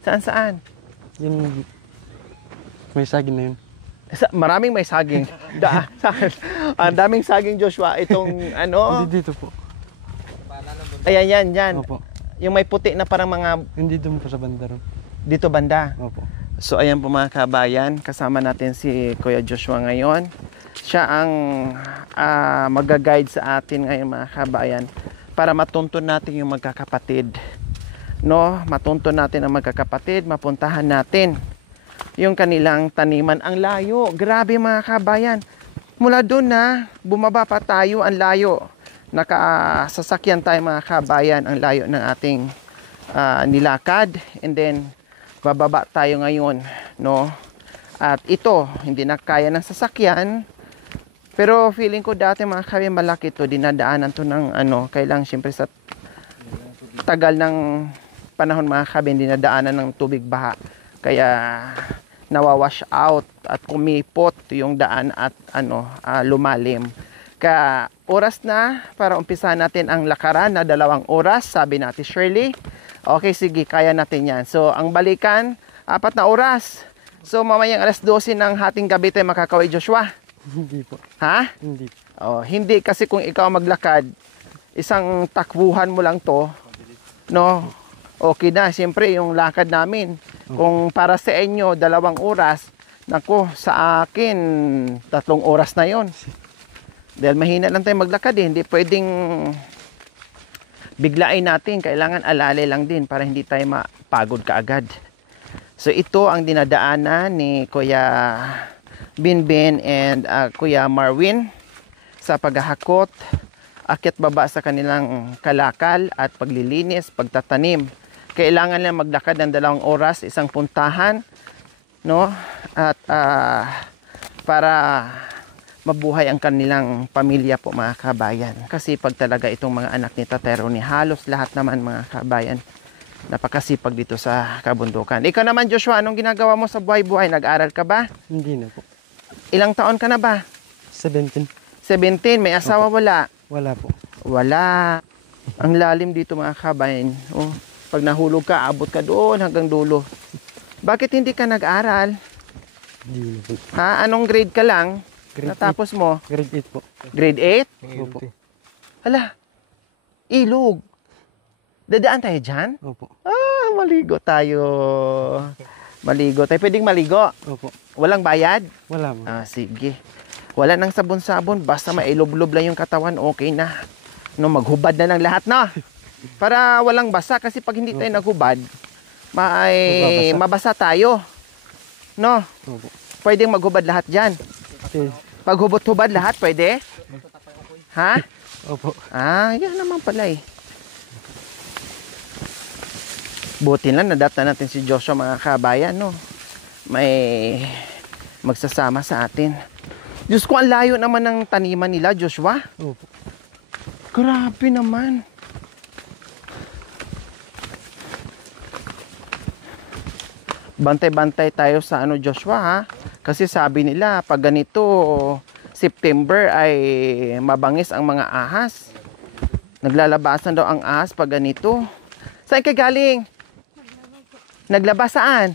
Saan saan? Yung may saging na yun. Maraming may saging. Ang daming saging, Joshua. Itong ano? Hindi dito po. Ayan, yan. Opo. Yung may puti na parang mga Hindi doon po sa banda ron. dito banda. Opo. So ayan po mga kabayan, kasama natin si Kuya Joshua ngayon. Siya ang mag-guide sa atin ngayon mga kabayan para matuntun natin yung magkakapatid. No, matuntun natin ang magkakapatid, mapuntahan natin yung kanilang taniman. Ang layo, grabe mga kabayan. Mula doon na bumaba pa tayo, ang layo. Nakasasakyan tayo mga kabayan, ang layo ng ating nilakad. And then bababa tayo ngayon, no? At ito, hindi na kaya ng sasakyan. Pero feeling ko dati mga kabayan, malaki to, dinadaanan to ng kailang siyempre sa tagal ng panahon mga kabayan, dinadaanan ng tubig baha. Kaya nawawash out at kumipot yung daan at lumalim. Kaya oras na para umpisahan natin ang lakaran na 2 oras, sabi natin Shirley. Okay, sige, kaya natin yan. So, ang balikan, 4 na oras. So, mamayang alas 12 ng hating gabi tayo makakauwi, Joshua. Hindi po. Ha? Hindi. Oh, hindi kasi kung ikaw maglakad, isang takbuhan mo lang to, no? Okay na, siyempre yung lakad namin. Kung para sa inyo 2 oras, nako, sa akin 3 oras na yon. Dahil mahina lang tayo maglakad eh. Hindi pwedeng biglain natin. Kailangan alale lang din para hindi tayo mapagod kaagad. So ito ang dinadaanan ni Kuya Binbin and Kuya Marwin sa paghahakot, akyat baba sa kanilang kalakal at paglilinis, pagtatanim. Kailangan lang maglakad ng 2 oras, isang puntahan, no? At para mabuhay ang kanilang pamilya po mga kabayan. Kasipag talaga itong mga anak ni Tatay Ronnie. Halos lahat naman mga kabayan. Napakasipag dito sa kabundukan. Ikaw naman Joshua, anong ginagawa mo sa buhay-buhay? Nag-aral ka ba? Hindi na po. Ilang taon ka na ba? 17. 17. May asawa? Wala? Wala po. Wala. Ang lalim dito mga kabayan. Oh, pag nahulog ka, abot ka doon hanggang dulo. Bakit hindi ka nag-aral? Hindi na po. Ha? Anong grade ka lang? Grade Natapos mo? Grade 8 po. Grade 8? Opo. Hala, ilog. Dadaan tayo dyan? Opo. Maligo tayo. Maligo tayo. Pwedeng maligo? Opo. Walang bayad? Wala mo. Sige. Wala nang sabon-sabon. Basta mailob-lob lang yung katawan, okay na. No, maghubad na lang lahat, no? Para walang basa. Kasi pag hindi tayo naghubad, mabasa tayo. No? Opo. Pwedeng maghubad lahat dyan. Okay. Pag hubot-hubad lahat, pwede? Ha? Opo. Yan naman pala eh. Buti lang, nadata natin si Joshua mga kabayan, no? May magsasama sa atin. Diyos ko, ang layo naman ng taniman nila, Joshua. Opo. Grabe naman. Bantay-bantay tayo sa Joshua, ha? Kasi sabi nila, pag ganito, September ay mabangis ang mga ahas. Naglalabasan daw ang ahas pag ganito. Saan ka galing? Naglabas saan?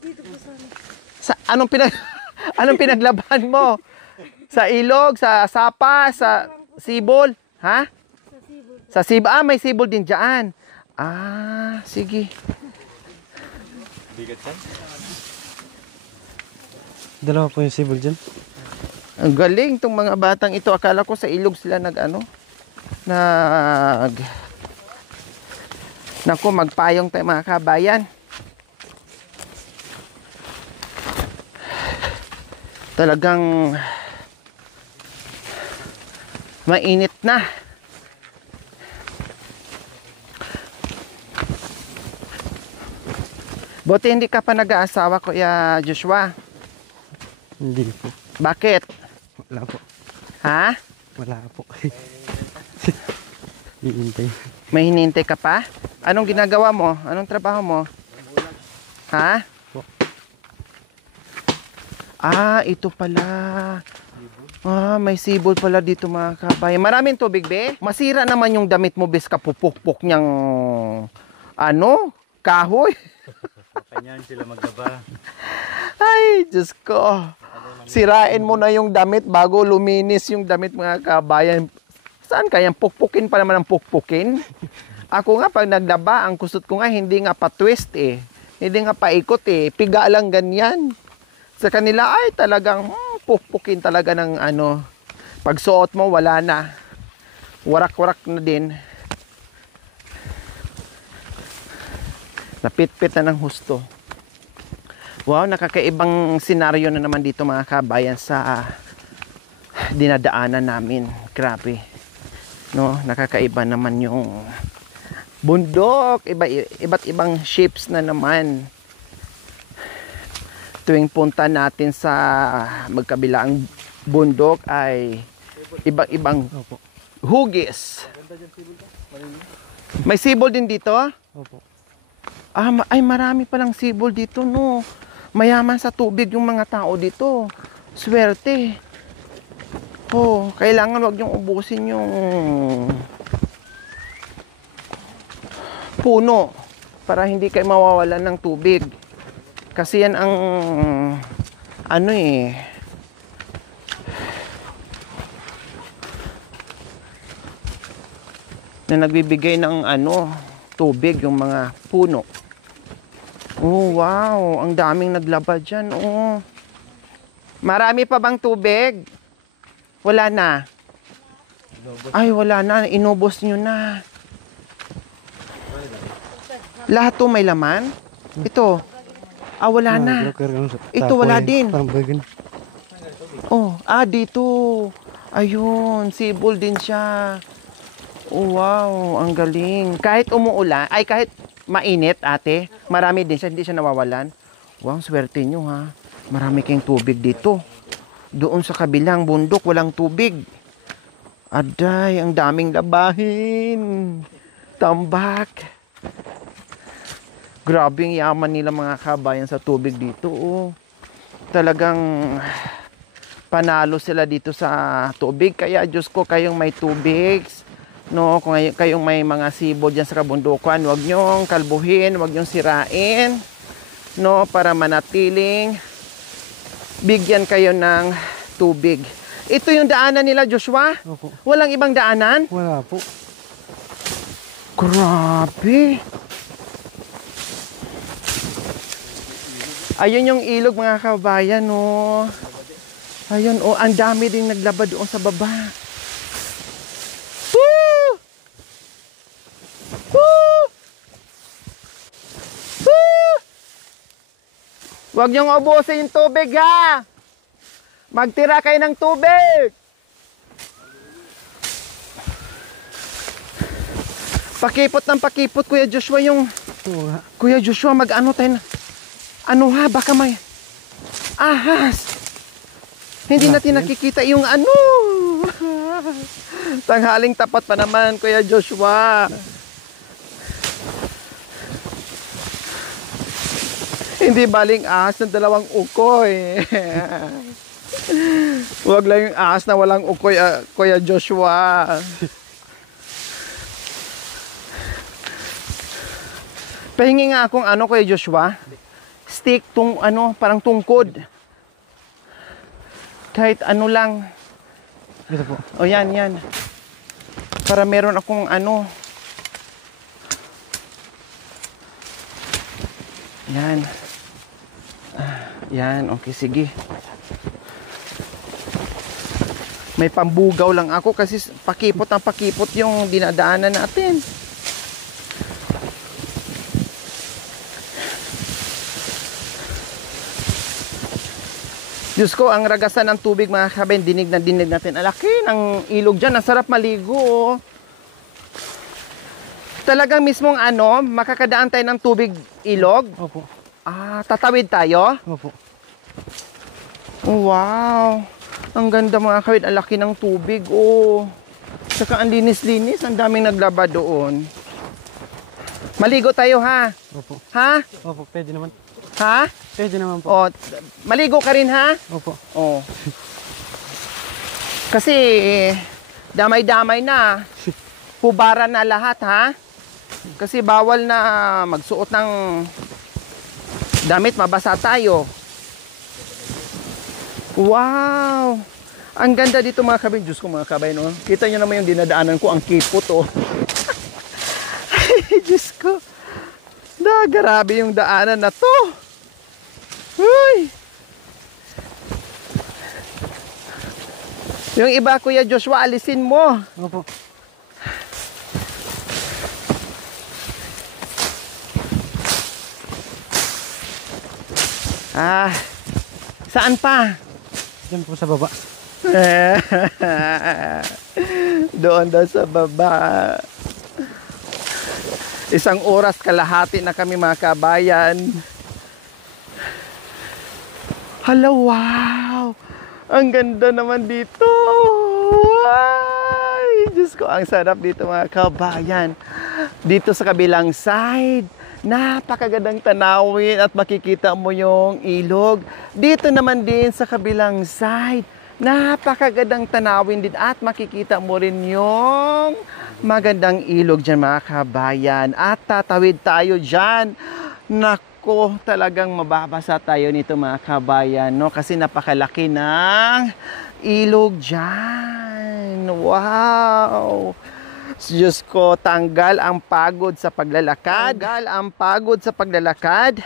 Dito po sana. Sa anong pinaglaban mo? Sa ilog, sa sapa, sa sibol? Ha? Sa Cebu. Sa sibol. May sibol din dyan. Sige. Bigat yan? 2 po yung sibol dyan. Ang galing tong mga batang ito. Akala ko sa ilog sila Naku, magpayong tayo mga kabayan. Talagang mainit na. Buti hindi ka pa nag-aasawa, Kuya Joshua. Hindi po. Bakit? Wala po. Ha? Wala po. Iintay. May hinihintay ka pa? Anong ginagawa mo? Anong trabaho mo? Ha? Ito pala. May sibol pala dito mga kabayan. Maraming tubig, be? Masira naman yung damit mo, bes kapupukpok niyang kahoy. Kanyan sila maglaba. Ay, Diyos ko. Sirain mo na yung damit bago luminis yung damit, mga kabayan. Saan kayang pukpukin pa naman ang pukpukin? Ako nga, pag naglaba, ang kusot ko nga, hindi nga pa-twist eh. Hindi nga paikot eh. Piga lang ganyan. Sa kanila ay talagang pukpukin talaga ng ano. Pag suot mo, wala na. Warak-warak na din. Napit-pit na ng husto. Wow, nakakaibang senaryo na naman dito, mga kabayan, sa dinadaanan namin. Grabe. No, nakakaiba naman yung bundok. Iba't ibang shapes na naman. Tuwing punta natin sa magkabilang bundok ay ibang Opo. hugis. May sibol din dito? Opo. Ay marami palang sibol dito, no. Mayaman sa tubig yung mga tao dito. Swerte. Oh, kailangan wag yung ubusin yung puno para hindi kayo mawawalan ng tubig. Kasi yan ang ano eh, na nagbibigay ng ano, tubig yung mga puno. Oh, wow, ang daming naglaba dyan. Oh. Marami pa bang tubig? Wala na. Ay, wala na. Inubos nyo na. Lahat to may laman? Ito. Wala na. Ito, wala din. Parang bagay na. Oh, dito. Ayun, sibol din siya. Oh, wow, ang galing. Kahit umuulan, ay kahit mainit, ate, marami din siya, hindi siya nawawalan. Wow, swerte nyo ha. Marami kayong tubig dito. Doon sa kabilang bundok, walang tubig. Aday, ang daming labahin. Tambak. Grabe ang yaman nila, mga kabayan, sa tubig dito. Oh. Talagang panalo sila dito sa tubig. Kaya Diyos ko, kayong may tubig, no, kung kayong may mga sibol diyan sa kabundukan, wag nyong kalbuhin, wag nyong sirain, no, para manatiling bigyan kayo ng tubig. Ito yung daanan nila, Joshua? Opo. Walang ibang daanan? Wala po. Grabe. Ayun yung ilog, mga kabayan, no. Ayun, oh, ang dami ding naglaba doon sa baba. Woo! Woo! Woo! Huwag niyong ubusin yung tubig, ha? Magtira kayo ng tubig. Pakipot ng pakipot, Kuya Joshua, yung... Wala. Kuya Joshua, mag-ano tayo na... Ano ha, baka may ahas. Hindi natin nakikita yung ano. Tanghaling tapat pa naman, Kuya Joshua. Hindi baling ahas ng dalawang ukoy. Huwag lang yung ahas na walang ukoy, Kuya Joshua. Pahingi nga akong ano, Kuya Joshua. Stick, parang tungkod. Kahit ano lang. Ito po. O yan. Para meron akong ano. Yan. Yan, okay, sige. May pambugaw lang ako kasi pakipot yung dinadaanan natin. Diyos ko, ang ragasan ng tubig, mga kabayan, dinig natin. Alaki ng ilog dyan, ang sarap maligo. Oh. Talagang mismong makakadaan tayo ng tubig ilog. Opo. Tatawid tayo. Opo. Oh, wow. Ang ganda, mga kabayan, ang laki ng tubig. Oh. Saka ang linis-linis, ang daming naglaba doon. Maligo tayo, ha? Opo. Ha? Opo, pwede naman. Ha? Pwede naman po. Oh, maligo ka rin, ha? Opo. Oh. Kasi damay-damay na. Hubaran na lahat, ha? Kasi bawal na magsuot ng damit, mabasa tayo. Wow! Ang ganda dito mga kabayan. Diyos ko mga kabayan, no? Kita nyo naman yung dinadaanan ko, ang kipot, oh. Ay, Diyos ko. Grabe yung daanan na to. Uy! Yung iba, Kuya Joshua, alisin mo. Opo. Saan pa? Diyan po sa baba. Doon daw sa baba. Isang oras kalahati na kami mga kabayan. Hala, wow! Ang ganda naman dito! Ay, Diyos ko, ang sarap dito mga kabayan. Dito sa kabilang side, napakagandang tanawin at makikita mo yung ilog. Dito naman din sa kabilang side, napakagandang tanawin din at makikita mo rin yung magandang ilog dyan mga kabayan. At tatawid tayo dyan. Nako, talagang mababasa tayo nito mga kabayan, no? Kasi napakalaki ng ilog dyan. Wow! Diyos ko, tanggal ang pagod sa paglalakad. Tanggal ang pagod sa paglalakad.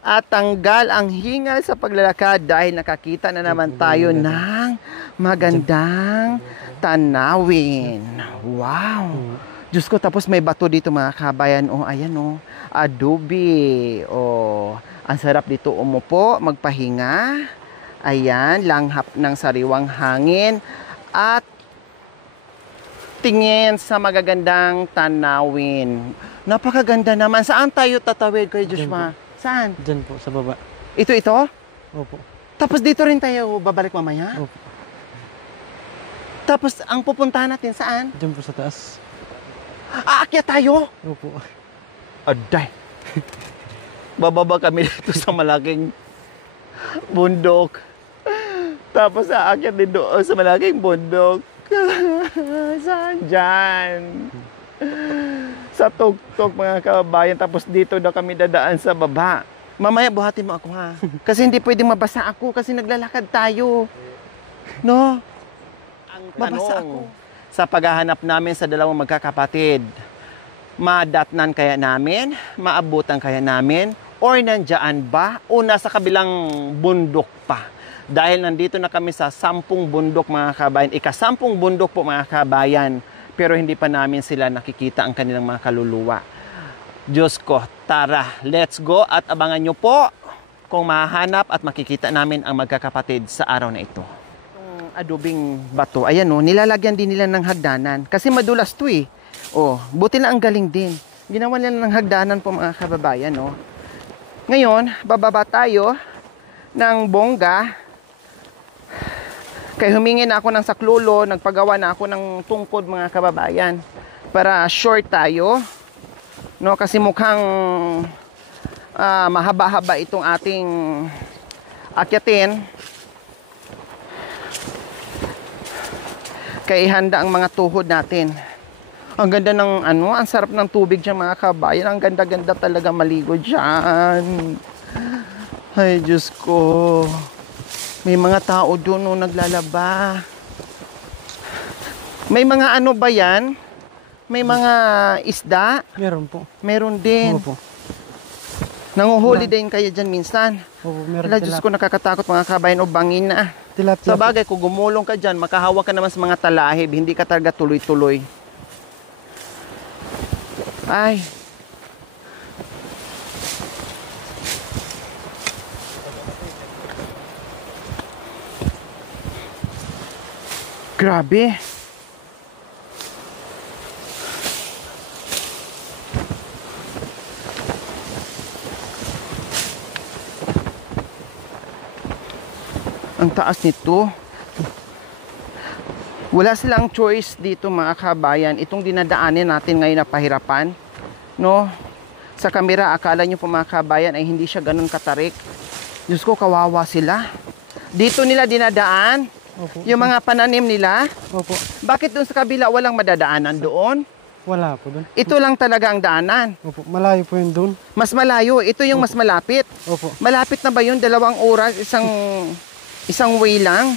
At tanggal ang hingal sa paglalakad dahil nakakita na naman tayo ng magandang tanawin. Wow! Diyos ko, tapos may bato dito mga kabayan. Oh, ayan oh. Adobe. Oh, ang sarap dito umupo, magpahinga. Ayan, langhap ng sariwang hangin. At tingin sa magagandang tanawin. Napakaganda naman. Saan tayo tatawid, Kuya Joshua? Saan? Diyan po sa baba. Ito? Opo. Tapos dito rin tayo babalik mamaya? Opo. Tapos ang pupuntahan natin saan? Diyan po sa taas. Aakyat tayo? Opo. Aday. Bababa kami dito sa malaking bundok. Tapos aakyat din doon sa malaking bundok. Saan dyan? Sa tuktok mga kabayan. Tapos dito na kami dadaan sa baba. Mamaya buhatin mo ako ha. Kasi hindi pwedeng mabasa ako kasi naglalakad tayo. No? Ang mabasa ako. Sa paghahanap namin sa dalawang magkakapatid, madatnan kaya namin? Maabutan kaya namin? Or nandiyan ba? O nasa kabilang bundok pa? Dahil nandito na kami sa 10 bundok mga kabayan. Ika-10 bundok po mga kabayan. Pero hindi pa namin sila nakikita ang kanilang mga kaluluwa. Diyos ko, tara, let's go at abangan nyo po kung mahanap at makikita namin ang magkakapatid sa araw na ito. Itong adobing bato, ayan o, nilalagyan din nila ng hagdanan. Kasi madulas to eh. Oh, buti na ang galing din. Ginawa nila ng hagdanan po mga kababayan. Oh. Ngayon, bababa tayo ng bongga. Kaya humingi na ako ng saklolo, nagpagawa na ako ng tungkod mga kababayan. Para short tayo. No, kasi mukhang mahaba-haba itong ating akyatin. Kaya ihanda ang mga tuhod natin. Ang ganda ng ang sarap ng tubig dyan mga kabayan. Ang ganda-ganda talaga maligo dyan. Ay, Diyos ko. May mga tao doon naglalaba. May mga ano ba yan? May mga isda? Meron po. Meron din. Opo. Nanguhuli din kayo dyan minsan. Opo, meron Wala, Diyos ko, nakakatakot mga kabayan o bangin na. Tilapia. Sa bagay, kung gumulong ka dyan, makahawak ka naman sa mga talahib. Hindi ka talaga tuloy-tuloy. Ay. Grabe. Ang taas nito. Wala silang choice dito mga kabayan. Itong dinadaanin natin ngayon na pahirapan. No? Sa kamera, akala nyo po mga kabayan ay hindi siya ganun katarik. Diyos ko, kawawa sila. Dito nila dinadaan. Opo. Yung mga pananim nila. Opo. Bakit doon sa kabila walang madadaanan doon? Wala po doon. Ito lang talaga ang daanan. Opo, malayo po yun doon. Mas malayo, ito yung mas malapit. Opo. Malapit na ba yun? 2 oras, isang way lang?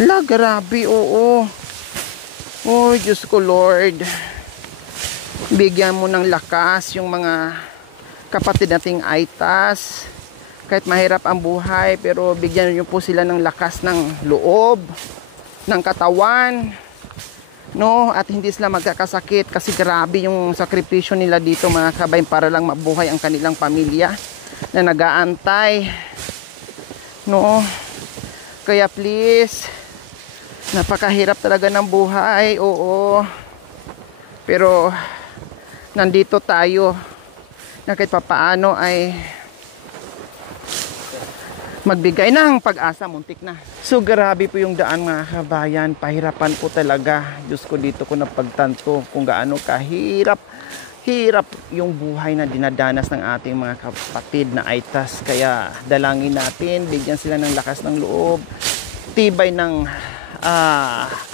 La, grabe, oo. Oh, Diyos ko, Lord. Bigyan mo ng lakas yung mga kapatid nating Aitas. Kahit mahirap ang buhay, pero bigyan niyo po sila ng lakas ng loob, ng katawan, no? At hindi sila magkakasakit kasi grabe yung sakripisyo nila dito mga kabayan para lang mabuhay ang kanilang pamilya na nag-aantay, no? Kaya please, napakahirap talaga ng buhay, oo. Pero nandito tayo na kahit papaano ay magbigay ng pag-asa, muntik na. So grabe po yung daan mga kabayan, pahirapan po talaga. Diyos ko, dito ko napagtanto kung gaano kahirap yung buhay na dinadanas ng ating mga kapatid na Aitas. Kaya dalangin natin, bigyan sila ng lakas ng loob, tibay ng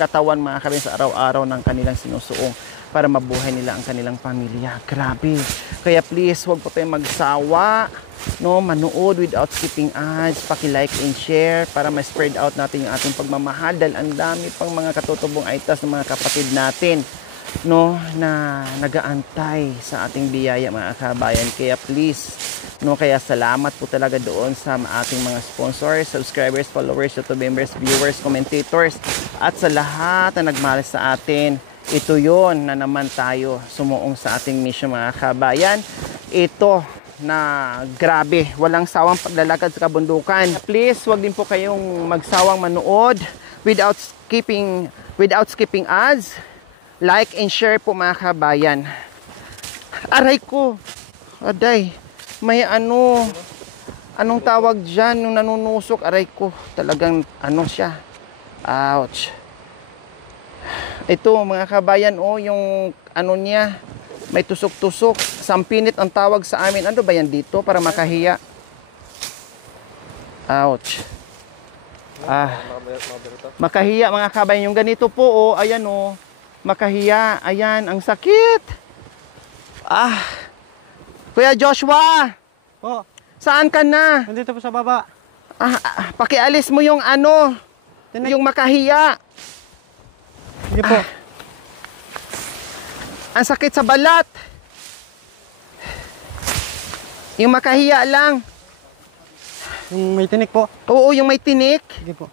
katawan mga kabayan sa araw-araw ng kanilang sinusuong para mabuhay nila ang kanilang pamilya. Grabe. Kaya please, huwag po tayong magsawa, no, manood without skipping ads, paki-like and share para ma-spread out natin yung ating pagmamahal dahil ang dami pang mga katutubong Aitas ng mga kapatid natin, no, na nagaantay sa ating biyaya mga kabayan. Kaya please, no, kaya salamat po talaga doon sa ating mga sponsors, subscribers, followers, YouTube members, viewers, commentators at sa lahat na nagmahal sa atin. Ito yon na naman tayo sumuong sa ating mission mga kabayan. Ito na grabe, walang sawang paglalakad sa kabundukan. Please, wag din po kayong magsawang manood without skipping ads. Like and share po mga kabayan. Aray ko. Aday. May anong tawag dyan nung nanunusok? Aray ko. Talagang siya. Ouch. Ito mga kabayan, oh, yung niya, may tusok-tusok. Sampinit ang tawag sa amin. Ano ba yan dito para makahiya? Ouch. Makahiya mga kabayan. Yung ganito po, oh, ayan oh. Makahiya. Ayan, ang sakit. Kuya Joshua, Po, saan ka na? nandito po sa baba. Pakialis mo yung yung makahiya. Sige po. Ang sakit sa balat. Yung makahiya lang. Yung may tinik po. Oo, yung may tinik. Sige po.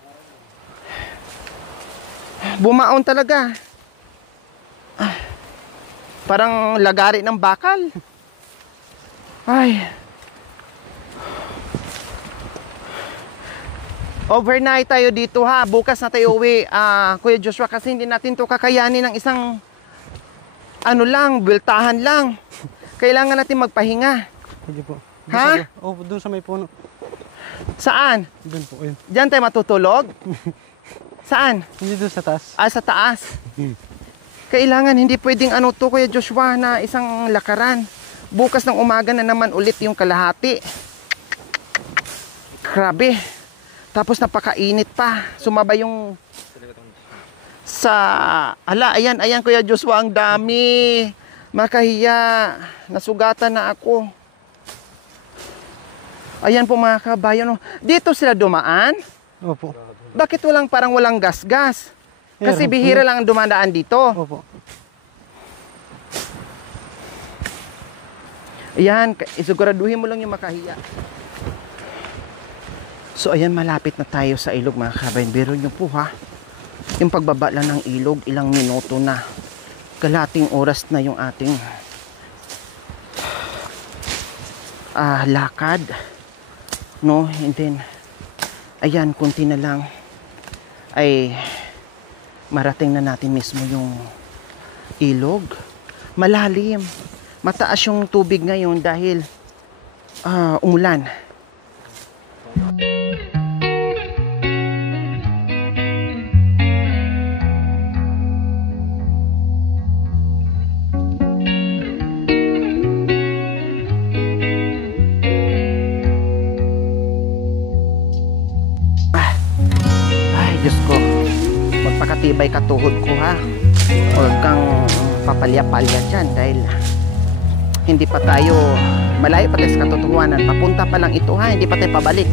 Bumaon talaga. Parang lagari ng bakal. Ay. Overnight tayo dito ha. Bukas na tayo uwi. Kuya Joshua, kasi hindi natin to kakayanin ng isang biltahan lang. Kailangan natin magpahinga. Sige po. Ha? Doon sa may puno. Saan? Doon po, ayun. Diyan tayo matutulog? Saan? Hindi doon sa taas. Sa taas. Kailangan, hindi pwedeng Kuya Joshua, na isang lakaran. Bukas ng umaga na naman ulit yung kalahati. Grabe. Tapos napakainit pa. Sumabay yung ayan Kuya Joshua, ang dami. Makahiya. Nasugatan na ako. Ayan po mga kabayan. Dito sila dumaan. Opo. Bakit parang walang gas-gas? Kasi bihira lang ang dumadaan dito. Opo. Ayan, isiguraduhin mo lang yung makahiya. So ayan, malapit na tayo sa ilog mga kabayan. Biro nyo po ha. Yung pagbaba lang ng ilog, ilang minuto na. Kalating oras na yung ating lakad. No, and then ayan, kunti na lang ay marating na natin mismo yung ilog. Malalim. Mataas yung tubig ngayon dahil umulan. Ay, Diyos ko. Magpakatibay ka tuhod ko ha. Huwag kang papalya-palya dyan dahil hindi pa tayo malayo pa tayo sa katotohanan. Papunta pa lang ito ha, hindi pa tayo pabalik.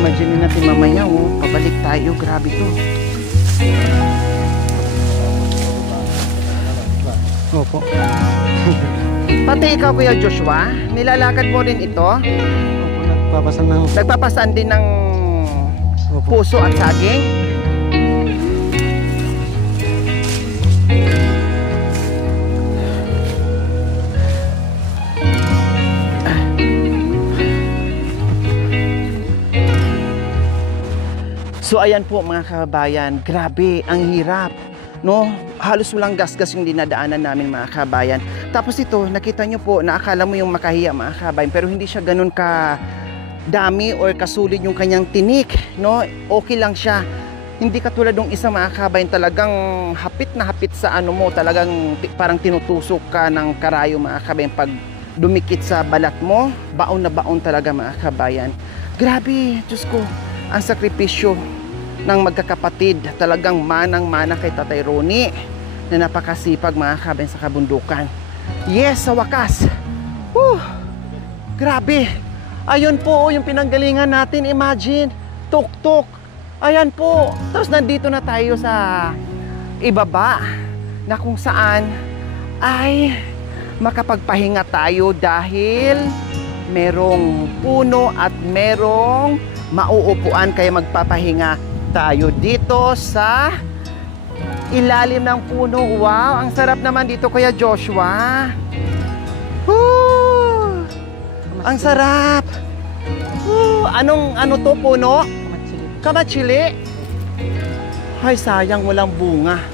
Imagine natin mamaya, oh, pabalik tayo. Grabe to. Opo. Pati ikaw, Kuya Joshua, nilalakad mo rin ito? Opo, nagpapasan ng... Nagpapasan din ng Opo. puso at saging? So ayan po mga kabayan, grabe, ang hirap. No? Halos walang gasgas yung dinadaanan namin mga kabayan. Tapos ito, nakita nyo po, naakala mo yung makahiya mga kabayan, pero hindi siya ganun ka dami or kasulid yung kanyang tinik. No? Okay lang siya. Hindi katulad ng isa mga kabayan, talagang hapit na hapit sa ano mo, talagang parang tinutusok ka ng karayo mga kabayan. Pag dumikit sa balat mo, baon na baon talaga mga kabayan. Grabe, Diyos ko, ang sakripisyo ng magkakapatid, talagang manang-mana kay Tatay Ronnie na napakasipag mga kabayan sa kabundukan. Yes, sa wakas. Grabe. Ayun po yung pinanggalingan natin, imagine. Tuk-tuk. Ayan po. Tapos nandito na tayo sa ibaba na kung saan ay makapagpahinga tayo dahil merong puno at merong mauupuan, kaya magpapahinga tayo dito sa ilalim ng puno. Wow, ang sarap naman dito, Kuya Joshua. Woo! Ang sarap. Woo! Ano to, puno? Kamatsili. Ay, sayang walang bunga.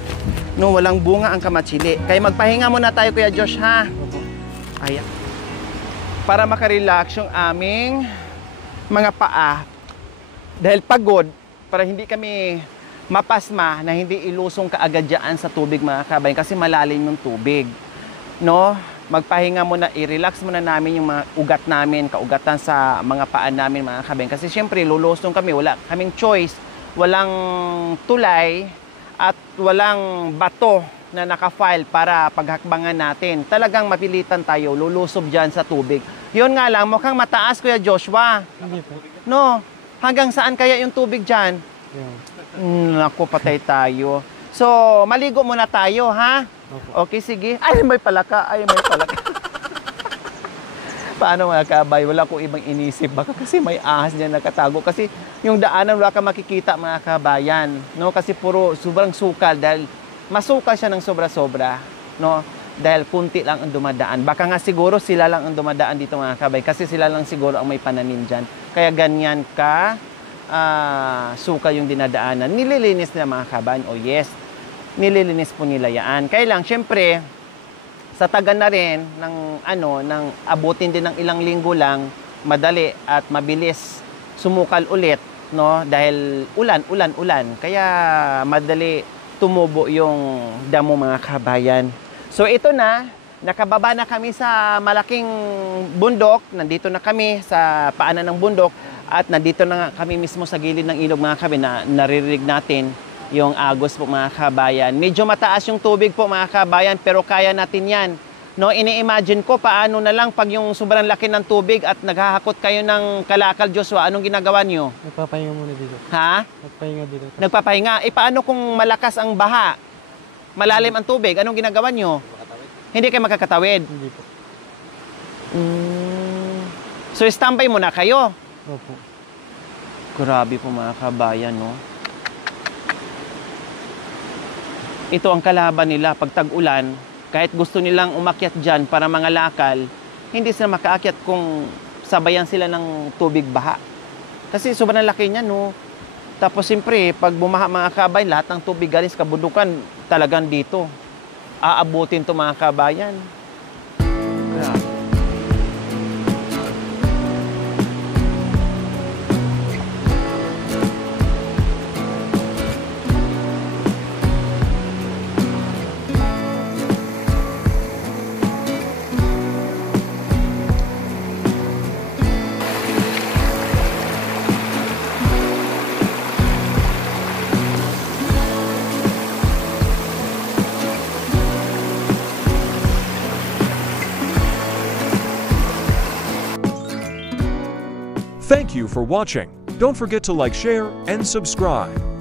No, walang bunga ang kamatsili. Kaya magpahinga muna tayo, Kuya Josh, ha? Ayan. Para makarelax yung aming mga paa. Dahil pagod, para hindi kami mapasma na hindi ilusong kaagad dyan sa tubig mga kabayan kasi malalim yung tubig. No? Magpahinga muna, i-relax muna namin yung mga ugat namin, kaugatan sa mga paan namin mga kabayan. Kasi syempre lulusong kami, wala kaming choice, walang tulay at walang bato na naka-file para paghakbangan natin. Talagang mapilitan tayo, lulusob dyan sa tubig. Yun nga lang, mukhang mataas, Kuya Joshua. Hindi po. No? Hanggang saan kaya yung tubig dyan? Yan. Naku, patay tayo. So, maligo muna tayo, ha? Okay, sige. Ay, may palaka. Ay, may palaka. Paano mga kabay? Wala ko ibang inisip. Baka kasi may ahas dyan nakatago. Kasi yung daanan wala ka makikita mga kabayan. No? Kasi puro sobrang sukal dahil masukal siya ng sobra-sobra. No? Dahil kunti lang ang dumadaan. Baka nga siguro sila lang ang dumadaan dito mga kabay. Kasi sila lang siguro ang may pananim dyan. Kaya ganyan ka sukal yung dinadaanan. Nililinis nila mga kabayan. Oh yes, nililinis po nila yan. Kaya lang, syempre, sa taga na rin ng abutin din ng ilang linggo lang, madali at mabilis sumukal ulit, no? Dahil ulan. Kaya madali tumubo yung damo mga kabayan. So ito na, nakababa na kami sa malaking bundok. Nandito na kami sa paanan ng bundok at nandito na kami mismo sa gilid ng ilog mga kabayan na naririnig natin yung agos po mga kabayan. Medyo mataas yung tubig po mga kabayan pero kaya natin yan. No, ini-imagine ko paano na lang pag yung sobrang laki ng tubig at naghahakot kayo ng kalakal, Joshua, anong ginagawa nyo? Nagpapahinga muna dito. Ha? Nagpahinga dito. Nagpapahinga. Paano kung malakas ang baha? Malalim ang tubig, anong ginagawa nyo? Hindi kayo makakatawid? Hindi po. So, standby muna kayo. Opo. Grabe po mga kabayan, no? Ito ang kalaban nila pag tag-ulan. Kahit gusto nilang umakyat dyan para mga lakal, hindi sila makaakyat kung sabayan sila ng tubig baha. Kasi sobrang laki niya, no? Tapos siyempre, pag bumaha mga kabayan, lahat ng tubig galing sa kabundukan, talagang dito. Aabutin to mga kabayan. Grabe. Thank you for watching. Don't forget to like, share, and subscribe.